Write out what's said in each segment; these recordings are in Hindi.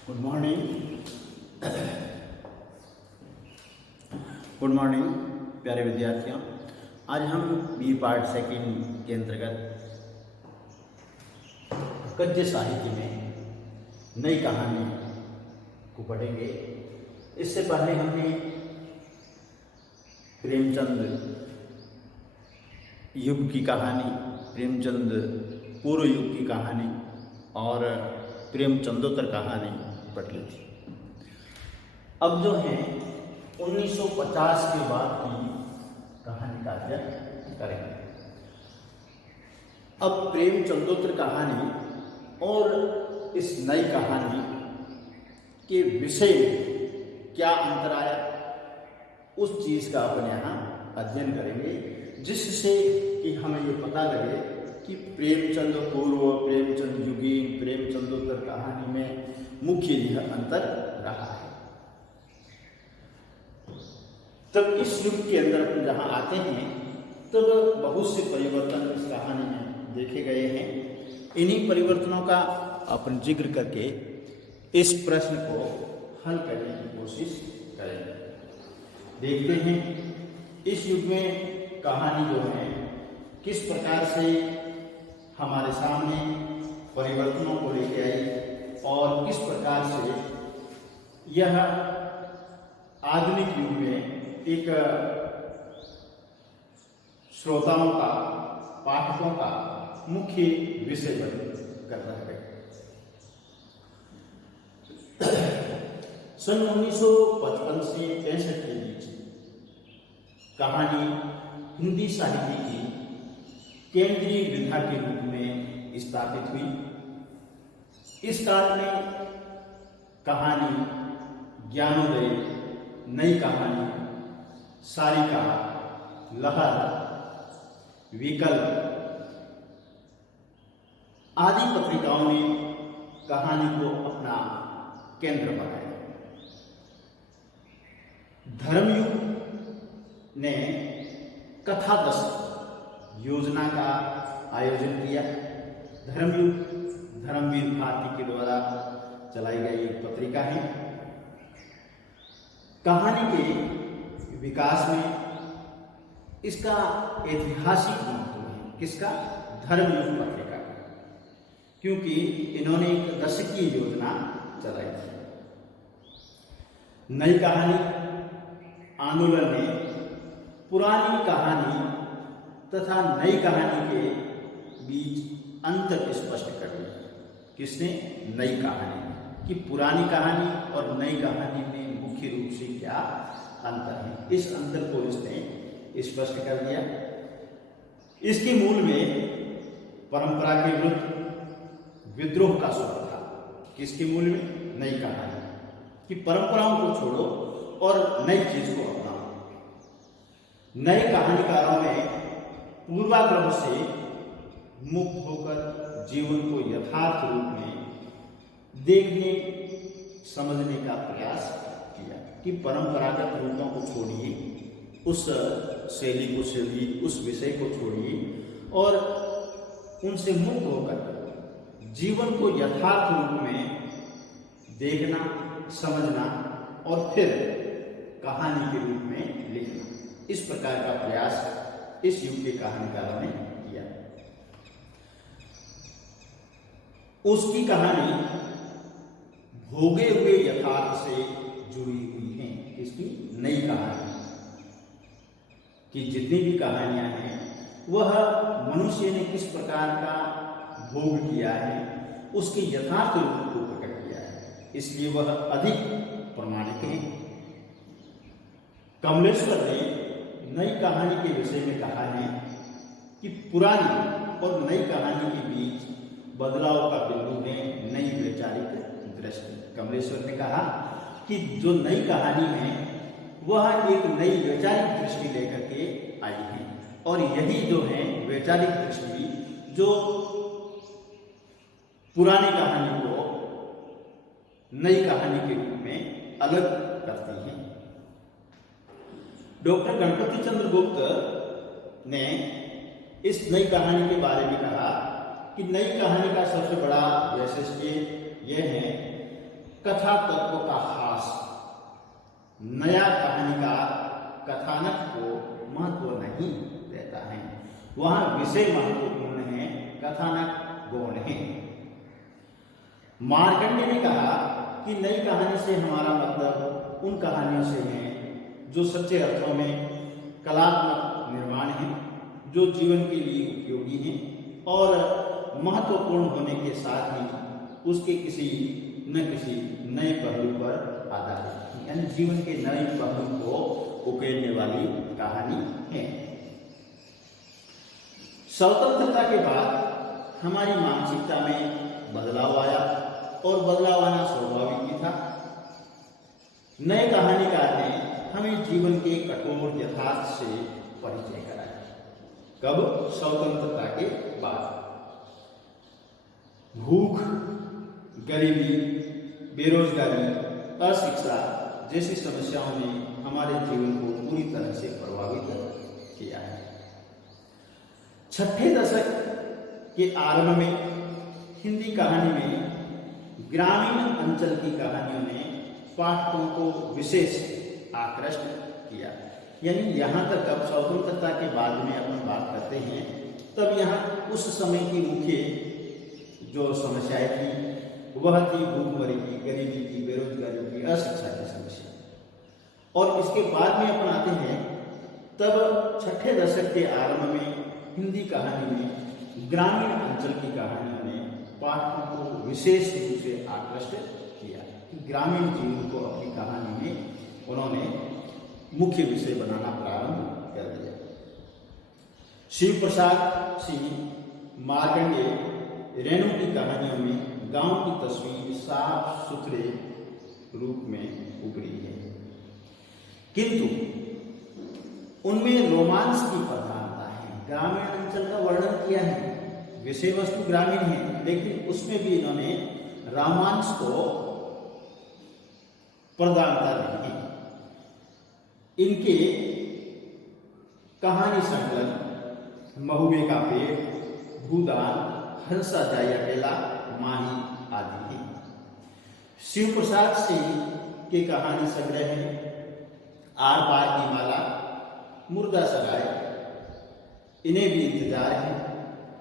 Good morning. गुड मॉर्निंग प्यारे विद्यार्थियों। आज हम बी पार्ट सेकंड के अंतर्गत गद्य साहित्य में नई कहानी को पढ़ेंगे। इससे पहले हमने प्रेमचंद युग की कहानी, प्रेमचंद पूर्व युग की कहानी और प्रेमचंदोत्तर कहानी पढ़ ली थी। अब जो है 1950 के बाद की कहानी का अध्ययन करेंगे। अब प्रेमचंदोत्तर कहानी और इस नई कहानी के विषय में क्या अंतर आया, उस चीज़ का अपन यहाँ अध्ययन करेंगे, जिससे कि हमें ये पता लगे कि प्रेमचंद पूर्व, प्रेमचंद युगीन, प्रेमचंदोत्तर कहानी में मुख्य यह अंतर रहा है। तब इस युग के अंदर अपन जहाँ आते हैं तब बहुत से परिवर्तन इस कहानी में देखे गए हैं। इन्हीं परिवर्तनों का अपन जिक्र करके इस प्रश्न को हल करने की कोशिश करेंगे। देखते हैं इस युग में कहानी जो है किस प्रकार से हमारे सामने परिवर्तनों को लेके आई और किस प्रकार से यह आधुनिक युग में एक श्रोताओं का, पाठकों का मुख्य विषय कर रहा है। सन 1955 से 65 के बीच कहानी हिंदी साहित्य की केंद्रीय विधा के रूप में स्थापित हुई। इस काल में कहानी, ज्ञानोदय, नई कहानी, सारिका, लहर, विकल्प आदि पत्रिकाओं ने कहानी को अपना केंद्र बनाया। धर्मयुग ने कथा दशक योजना का आयोजन किया। धर्मयुग धर्मवीर भारती के द्वारा चलाई गई एक पत्रिका है। कहानी के विकास में इसका ऐतिहासिक महत्व है। किसका? धर्मयुग पत्रिका का, क्योंकि इन्होंने एक दशकीय योजना चलाई थी। नई कहानी आंदोलन ने पुरानी कहानी तथा नई कहानी के बीच अंतर स्पष्ट कर दिया। किसने? नई कहानी कि पुरानी कहानी और नई कहानी में मुख्य रूप से क्या अंतर है, इस अंतर को इसने स्पष्ट कर दिया। इसके मूल में परंपरा के विरुद्ध विद्रोह का स्वर था। किसके मूल में? नई कहानी कि परंपराओं को छोड़ो और नई चीज को अपनाओ। नए कहानीकारों ने पूर्वाग्रह से मुक्त होकर जीवन को यथार्थ रूप में देखने समझने का प्रयास किया कि परंपरागत रूपों को छोड़िए, उस शैली को छोड़िए, उस विषय को छोड़िए और उनसे मुक्त होकर जीवन को यथार्थ रूप में देखना, समझना और फिर कहानी के रूप में लिखना। इस प्रकार का प्रयास इस युग के कहानीकारों ने किया। उसकी कहानी भोगे हुए यथार्थ से जुड़ी हुई है। इसकी नई कहानी कि जितनी भी कहानियां हैं वह मनुष्य ने किस प्रकार का भोग किया है, उसके यथार्थ रूप को प्रकट किया है, इसलिए वह अधिक प्रमाणिक है। कमलेश्वर ने नई कहानी के विषय में कहा है कि पुरानी और नई कहानी के बीच बदलाव का बिंदु है नई वैचारिक दृष्टि। कमलेश्वर ने कहा कि जो नई कहानी है वह एक नई वैचारिक दृष्टि लेकर के आई है और यही जो है वैचारिक दृष्टि जो पुरानी कहानी को नई कहानी के रूप में अलग करती है। डॉक्टर गणपति चंद्र गुप्त ने इस नई कहानी के बारे में कहा कि नई कहानी का सबसे बड़ा वैशिष्ट्य यह है कथा तत्व का हास, नया कहानी का कथानक को महत्व नहीं देता है। वहां विषय महत्वपूर्ण है, कथानक गौण है। मार्कंडेय ने कहा कि नई कहानी से हमारा मतलब उन कहानियों से है जो सच्चे अर्थों में कलात्मक निर्माण है, जो जीवन के लिए उपयोगी हैं और महत्वपूर्ण होने के साथ ही उसके किसी न किसी नए पहलू पर आधारित है, यानी जीवन के नए पहलू को उकेरने वाली कहानी है। स्वतंत्रता के बाद हमारी मानसिकता में बदलाव आया और बदलाव आना स्वाभाविक ही था। नए कहानीकार ने हमें जीवन के कठोर यथार्थ से परिचय कराया। कब? स्वतंत्रता के बाद। भूख, गरीबी, बेरोजगारी, अशिक्षा जैसी समस्याओं ने हमारे जीवन को पूरी तरह से प्रभावित किया है। छठे दशक के आरंभ में हिंदी कहानी में ग्रामीण अंचल की कहानियों ने पाठकों को विशेष आकृष्ट किया। यानी यहाँ तक अब स्वतंत्रता के बाद में अपन बात करते हैं, तब यहाँ उस समय की मुख्य जो समस्याएं थी वह थी भूखमरी की, गरीबी की, बेरोजगारी की, अशिक्षा की समस्या। और इसके बाद में अपन आते हैं, तब छठे दशक के आरंभ में हिंदी कहानी में ग्रामीण अंचल की कहानियों ने पाठकों को विशेष रूप से आकृष्ट किया कि ग्रामीण जीवन को अपनी कहानी में उन्होंने मुख्य विषय बनाना प्रारंभ कर दिया। शिव प्रसाद सिंह, मार्कंडेय, रेणु की कहानियों में गांव की तस्वीर साफ सुथरे रूप में उभरी है, किंतु उनमें रोमांस की प्रधानता है। ग्रामीण अंचल का वर्णन किया है, विषय वस्तु ग्रामीण है, लेकिन उसमें भी इन्होंने रोमांस को प्रधानता दी है। इनके कहानी संकलन महुए का पेड़, भूदान, हंसा जाए अकेला, माही आदि हैं। शिव प्रसाद सिंह के कहानी संग्रह है आर पार की माला, मुर्दा सगाए, इन्हें भी इंतजार है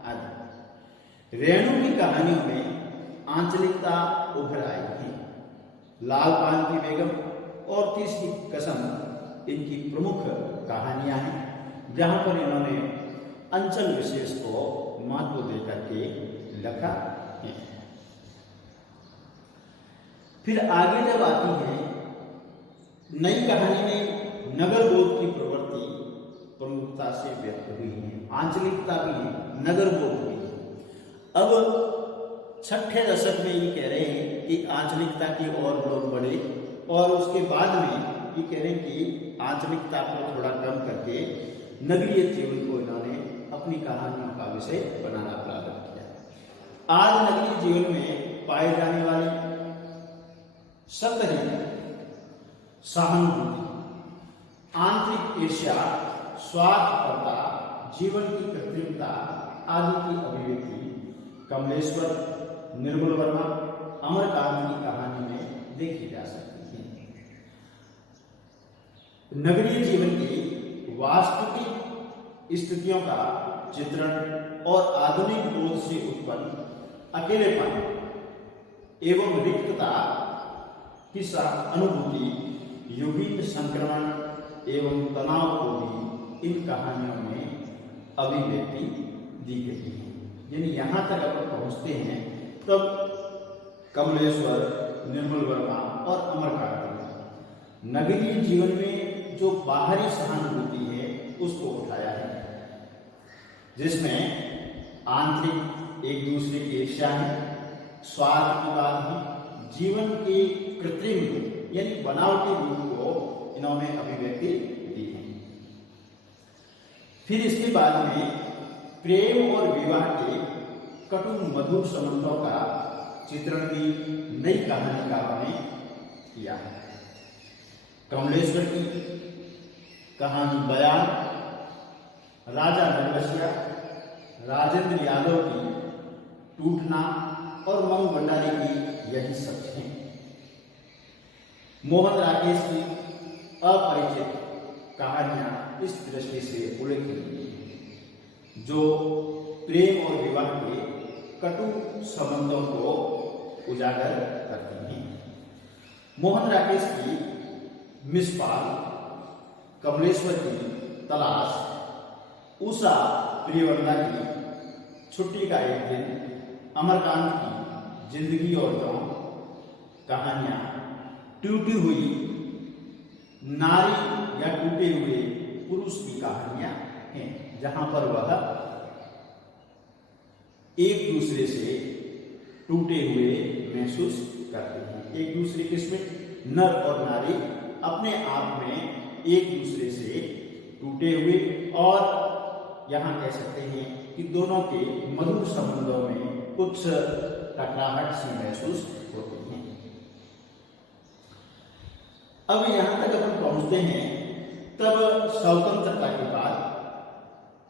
आदि। रेणु की कहानियों में आंचलिकता उभर आई है। लाल पान की बेगम और तीसरी कसम इनकी प्रमुख कहानियां हैं, जहां पर इन्होंने अंचल विशेष को महत्व देकर के लिखा है। फिर आगे जब आती है नई कहानी में नगर बोध की प्रवृत्ति प्रमुखता से व्यक्त हुई है, आंचलिकता भी है, नगर बोध भी है। अब छठे दशक में ये कह रहे हैं कि आंचलिकता की ओर लोग बढ़े, और उसके बाद में ये कह रहे हैं कि आंचलिकता को थोड़ा कम करके नगरीय जीवन को इन्होंने अपनी कहानियों का विषय बनाना प्रारंभ किया। आज नगरीय जीवन में पाए जाने वाली सतही सहानुभूति, आंतरिक ईर्ष्या, स्वार्थपरता, जीवन की कृत्रिमता आदि की अभिव्यक्ति कमलेश्वर, निर्मल वर्मा, अमरकांत की कहानी में देखी जा सकती है। नगरीय जीवन की वास्तविक स्थितियों का चित्रण और आधुनिक बोध से उत्पन्न अकेलेपन एवं रिक्तता की अनुभूति, युगीन संक्रमण एवं तनाव को भी इन कहानियों में अभिव्यक्ति दी गई है। यानी यहाँ तक अगर पहुँचते हैं तब कमलेश्वर, निर्मल वर्मा और अमरकांत नगरीय जीवन में जो बाहरी सहानुभूति है उसको उठाया है, जिसमें आंतरिक एक दूसरे की ईर्ष्या है, स्वार्थ की बात है, जीवन के कृत्रिम यानी बनावटी रूप को इन्होंने अभिव्यक्ति दी है। फिर इसके बाद में प्रेम और विवाह के कटु मधुर संबंधों का चित्रण भी नई कहानीकारों ने किया है। कमलेश्वर की कहानी बयान, राजा नरबसिया, राजेंद्र यादव की टूटना और मऊ भंडारी की यही सच है। मोहन राकेश की अपरिचित कहानियां इस दृष्टि से उल्लेखनीय हैं, जो प्रेम और विवाह के कटु संबंधों को उजागर करती हैं। मोहन राकेश की मिस पाल, कमलेश्वर की तलाश, उषा प्रियवंदा की छुट्टी का एक दिन, अमरकांत की जिंदगी और गांव कहानियां टूटी हुई नारी या टूटे हुए पुरुष की कहानियां हैं, जहां पर वह एक दूसरे से टूटे हुए महसूस करते हैं। एक दूसरे किसमें? नर और नारी अपने आप में एक दूसरे से टूटे हुए, और यहां कह सकते हैं कि दोनों के मधुर संबंधों में कुछ टकराहट सी महसूस होती है। अब यहां तक अपन पहुंचते हैं, तब स्वतंत्रता के बाद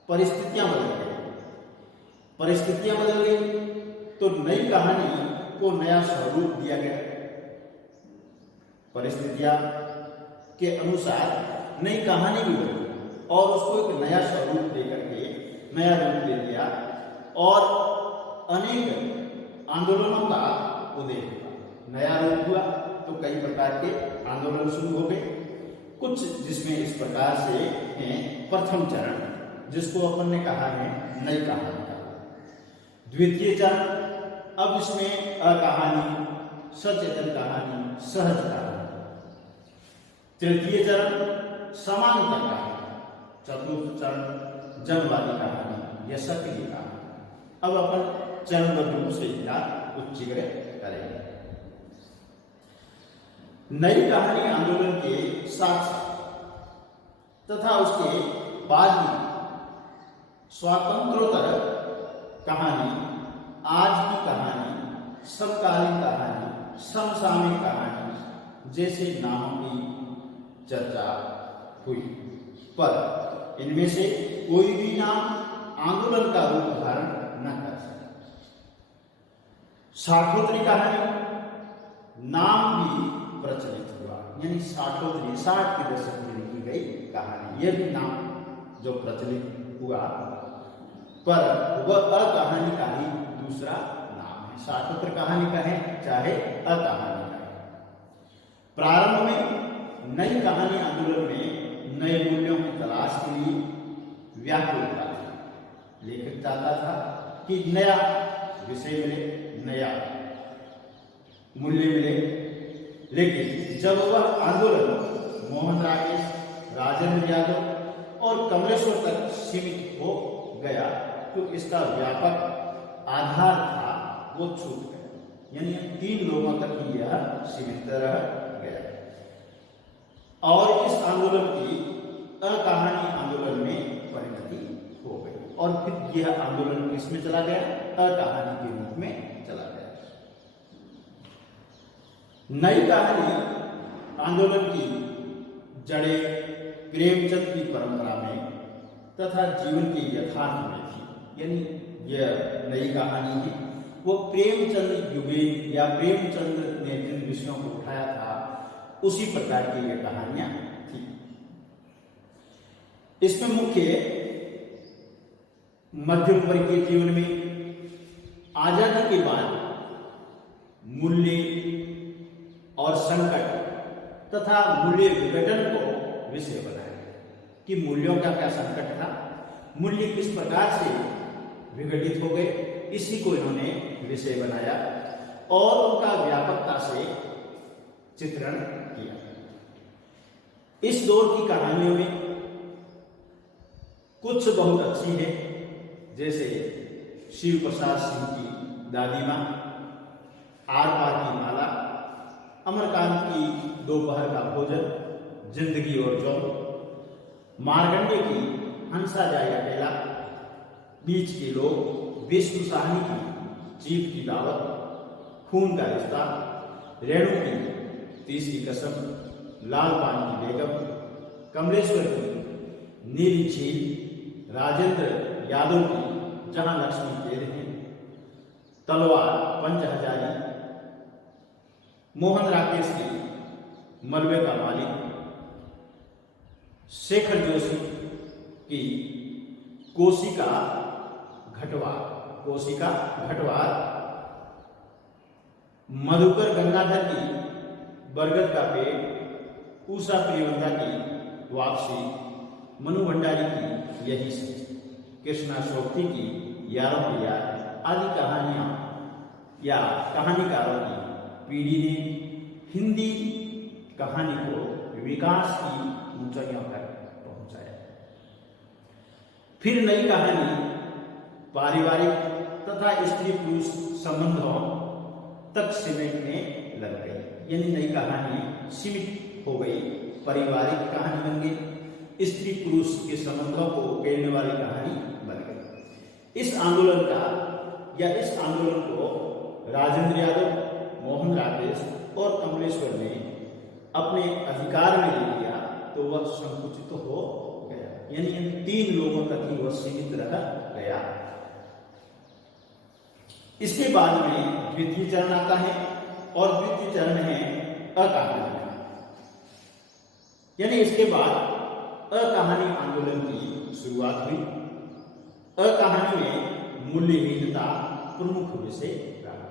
परिस्थितियां बदल गई। परिस्थितियां बदल गई तो नई कहानी को नया स्वरूप दिया गया। परिस्थितियां के अनुसार नई कहानी भी बनी और उसको एक नया स्वरूप देकर के नया रूप दे दिया, और अनेक आंदोलनों का उदय हुआ। नया रूप हुआ तो कई प्रकार के आंदोलन शुरू हो गए, कुछ जिसमें इस प्रकार से हैं। प्रथम चरण, जिसको अपन ने कहा है नई कहानी का। द्वितीय चरण, अब इसमें अकहानी, सचेतन कहानी, सहज कहानी। तृतीय चरण, समांतर कहानी। चतुर्थ चरण, जनवादी कहानी या सत्य की कहानी। अब अपन चरणबद्ध रूप से इनका उच्चीकृत करेंगे। नई कहानी आंदोलन के साथ तथा उसके बाद ही स्वातंत्रोत्तर कहानी, आज की कहानी, समकालीन कहानी, समसामयिक कहानी जैसे नामों की चर्चा हुई, पर इनमें से कोई भी नाम आंदोलन का रूप धारण न कर सका। साठोत्तरी कहानी नाम भी प्रचलित हुआ, यानी साठोत्तरी, 60 के दशक में लिखी गई कहानी, यह भी नाम जो प्रचलित हुआ, पर वह अकहानी का ही दूसरा नाम है। साठोत्तर कहानी का है चाहे अकहानी का है। प्रारंभ में नई कहानी आंदोलन में नए मूल्यों की तलाश के लिए व्याकुल था। लेखक चाहता था कि नया विषय मिले, नया मूल्य मिले, लेकिन जब वह आंदोलन मोहन राकेश, राजेंद्र यादव और कमलेश्वर तक सीमित हो गया तो इसका व्यापक आधार था वो छूट गया, यानी 3 लोगों तक ही यह सीमित रह गया, और इस आंदोलन की अकहानी आंदोलन में परिणति हो गई, और फिर यह आंदोलन किसमें चला गया? अकहानी के रूप में चला गया। नई कहानी आंदोलन की जड़ें प्रेमचंद की परंपरा में तथा जीवन के यथार्थ में थी, यानी यह नई कहानी है वो प्रेमचंद युगेन या प्रेमचंद ने जिन विषयों को उठाया था उसी प्रकार की ये कहानियां थी। इसमें मुख्य मध्यम वर्ग के जीवन में आजादी के बाद मूल्य और संकट तथा मूल्य विघटन को विषय बनाया कि मूल्यों का क्या संकट था, मूल्य किस प्रकार से विघटित हो गए, इसी को इन्होंने विषय बनाया और उनका व्यापकता से चित्रण किया। इस दौर की कहानियों में कुछ बहुत अच्छी है, जैसे शिव प्रसाद सिंह की दादी मां, आर पार की माला, अमरकांत की दोपहर का भोजन, जिंदगी और जौन, मार्कंडे की हंसा जाए अकेला, बीच के लोग, विष्णु साहनी की जीव की दावत, खून का रिश्ता, रेणु की 30 की कसम, लाल पान की बेगम, कमलेश्वर की नीली झील, राजेंद्र यादव की जहां लक्ष्मी कैद है, तलवार पंचहजारी, मोहन राकेश की मलबे का मालिक शेखर जोशी की कोशिका घटवार, मधुकर गंगाधर की बरगद का पेड़, उषा प्रियवंता की वापसी, मनु भंडारी की यही सच, कृष्णा सोबती की यारों की यार आदि कहानियां या कहानीकारों की पीढ़ी ने हिंदी कहानी को विकास की ऊंचाइयों पर पहुंचाया। फिर नई कहानी पारिवारिक तथा स्त्री पुरुष संबंधों तक सिमटने लग गई, यानी नई कहानी सीमित हो गई, पारिवारिक कहानी बन गई, स्त्री पुरुष के संबंधों को उकेरने वाली कहानी बन गई। इस आंदोलन को राजेंद्र यादव, मोहन राकेश और कमलेश्वर ने अपने अधिकार में ले लिया तो वह संकुचित हो गया, यानी इन 3 लोगों तक ही वह सीमित रह गया। इसके बाद में द्वितीय चरण आता है और द्वितीय चरण है अकहानी, यानी इसके बाद अकहानी आंदोलन की शुरुआत हुई। अकहानी में मूल्यहीनता प्रमुख विषय रहा।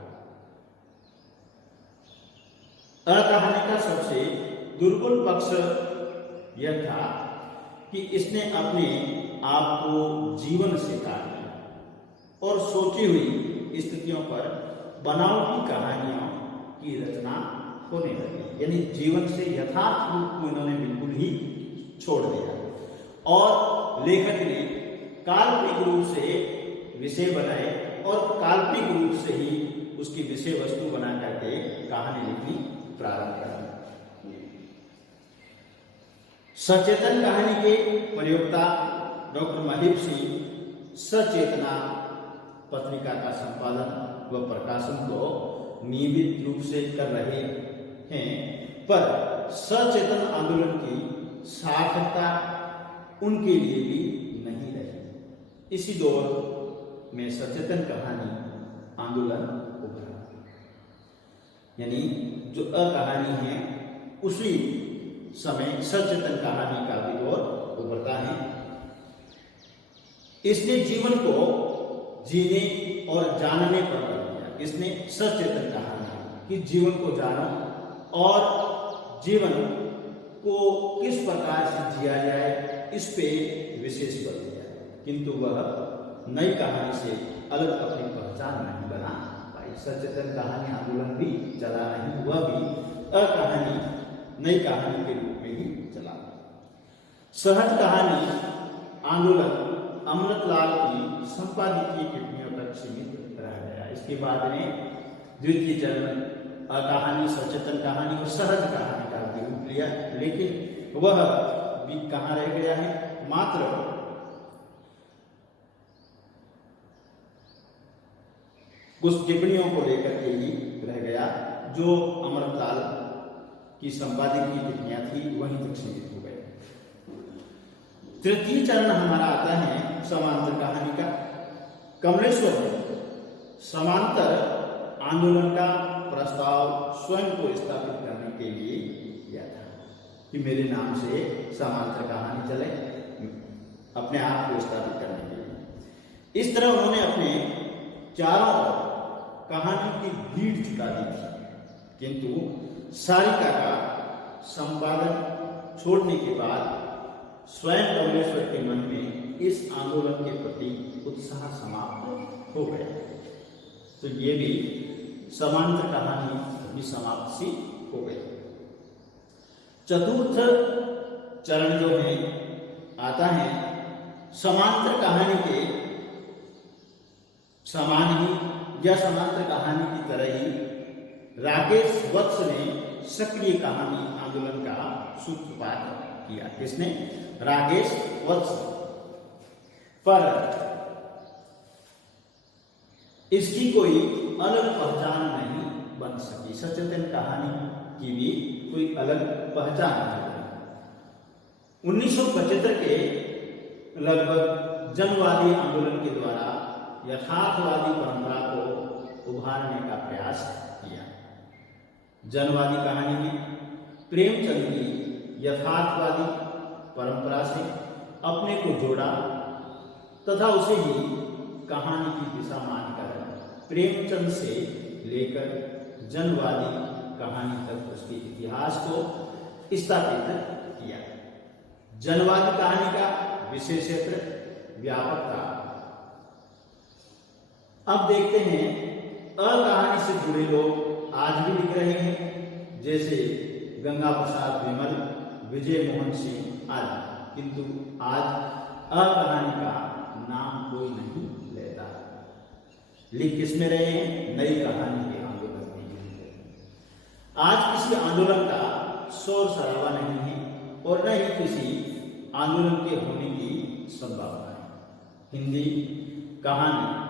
अकहानी का सबसे दुर्बल पक्ष यह था कि इसने अपने आप को जीवन से काट लिया और सोची हुई स्थितियों पर बनावटी कहानियों की रचना होने लगी, यानी जीवन से यथार्थ रूप को इन्होंने बिल्कुल ही छोड़ दिया और लेखक ने काल्पनिक रूप से विषय बनाए और काल्पनिक रूप से ही उसकी विषय वस्तु बना करके कहानी लिखनी प्रारंभ कर। सचेतन कहानी के प्रयोक्ता डॉक्टर महीप सिंह सचेतना पत्रिका का संपादन व प्रकाशन को नियमित रूप से कर रहे हैं, पर सचेतन आंदोलन की सार्थकता उनके लिए भी नहीं रही। इसी दौर में सचेतन कहानी आंदोलन उभरा, यानी जो अकहानी है उसी समय सचेतन कहानी का भी दौर उभरता है। इसने जीवन को जीने और जानने पर बल दिया। इसने सचेतन कहानी कि जीवन को जाना और जीवन को किस प्रकार से जिया जाए इस पे विशेष बल दिया, किंतु वह नई कहानी से अलग अपनी पहचान नहीं बना पाई। सचेतन कहानी आंदोलन भी चला नहीं, वह भी अकहानी नई कहानी के रूप में ही चला। सहज कहानी आंदोलन अमृतलाल की संपादकीय टिप्पणियों तक सीमित रह गया। इसके बाद में द्वितीय चरण अकहानी, सचेतन कहानी और सहज कहानी का भी रूप लिया, लेकिन वह भी कहाँ रह गया है, मात्र कुछ टिप्पणियों को लेकर के ही रह गया। जो अमृतलाल की संपादकीय टिप्पणियां थी वहीं तक सीमित हो गए। तृतीय चरण हमारा आता है समांतर कहानी का। कमलेश्वर ने समांतर आंदोलन का प्रस्ताव स्वयं को स्थापित करने के लिए किया था कि मेरे नाम से समांतर कहानी चले, अपने आप को स्थापित करने के लिए। इस तरह उन्होंने अपने चारों ओर कहानी की भीड़ जुटा दी थी, किंतु सारिका का संपादन छोड़ने के बाद स्वयं कमलेश्वर के मन में इस आंदोलन के प्रति उत्साह समाप्त हो गया। तो ये भी समांतर कहानी भी समाप्त सी हो गई। चतुर्थ चरण जो है आता है समांतर कहानी के समान ही या समांतर कहानी की तरह ही राकेश वत्स ने सक्रिय कहानी आंदोलन का सूत्रपात किया। किसने? राकेश वत्स। पर इसकी कोई अलग पहचान नहीं बन सकी। सचेतन कहानी की भी कोई अलग पहचान नहीं बनी। 1975 के लगभग जनवादी आंदोलन के द्वारा यथार्थवादी परंपरा को उभारने का प्रयास किया। जनवादी कहानी में प्रेमचंद की यथार्थवादी परंपरा से अपने को जोड़ा तथा उसे ही कहानी की दिशा मानकर प्रेमचंद से लेकर जनवादी कहानी तक उसके इतिहास को स्थापित किया। जनवादी कहानी का विषय क्षेत्र व्यापक था। अब देखते हैं अकहानी से जुड़े लोग आज भी लिख रहे हैं, जैसे गंगा प्रसाद विमल, विजय मोहन सिंह आदि, किंतु आज अकहानी का नाम कोई नहीं लेता। लिख किसमें रहे हैं? नई कहानी के आंदोलन में। आज किसी आंदोलन का शोर शराबा नहीं है और न ही किसी आंदोलन के होने की संभावना है। हिंदी कहानी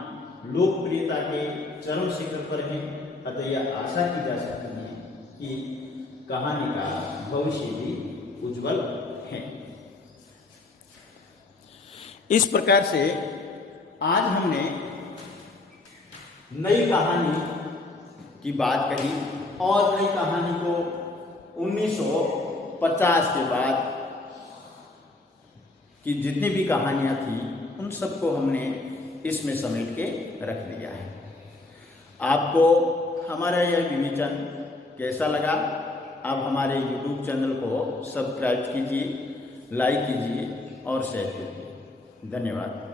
लोकप्रियता के चरम शिखर पर है, अतः यह आशा की जा सकती है कि कहानी का भविष्य भी उज्जवल है। इस प्रकार से आज हमने नई कहानी की बात कही और नई कहानी को 1950 के बाद की जितनी भी कहानियां थी उन सबको हमने इसमें समेट के रख लिया है। आपको हमारा यह विवेचन कैसा लगा? आप हमारे YouTube चैनल को सब्सक्राइब कीजिए, लाइक कीजिए और शेयर कीजिए। धन्यवाद।